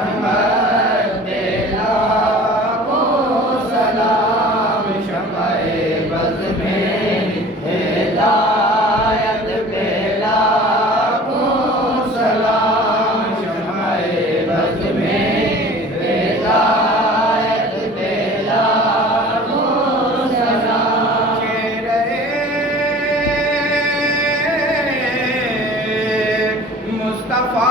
रहमत बेला को सलाम शमाए बज़ में हिदायत बेला को सलाम शमाए बज़ में हिदायत बेला को सलाम चेहरे मुस्तफा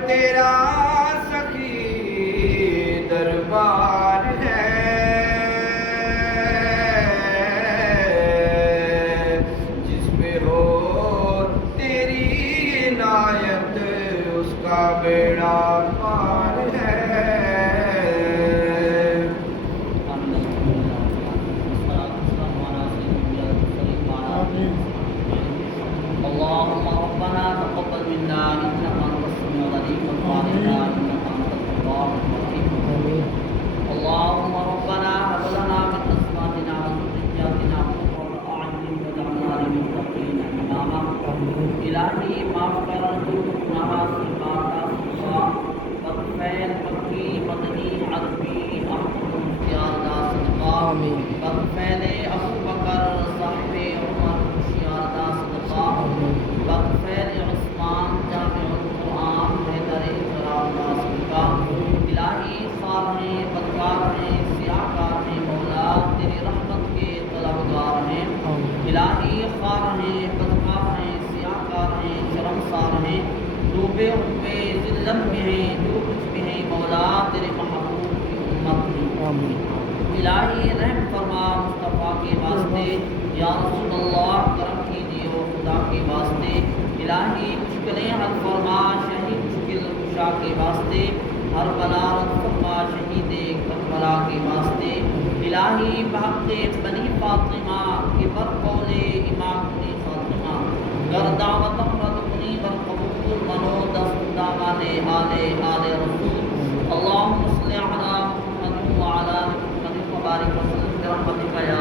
तेरा सखी दरबार है, जिसमें हो तेरी इनायत उसका बेड़ा पार है। हुए ज़िल्लत में हैं, जो कुछ भी हैं मौला तेरे महबूब की उम्मत में। इलाही रहम फरमा मुस्तफ़ा के वास्ते, या रसूल अल्लाह करम कीजिए ओ खुदा के वास्ते। इलाही मुश्किलें हल फरमा शही मुश्किल कुशा के वास्ते, हर बला रद फरमा शहीद करबला के वास्ते। इलाही बहक़ बनी फातिमा के बरकौले इमाम ने फातिमा, गर दावतम रदुनी बर कबूल मनो दस्त दामाने आले आले रसूल। अल्लाहुम्मा सल्लि अला मुहम्मद व अला आलि मुहम्मद व बारिक वसल्लम बिरहमतिका या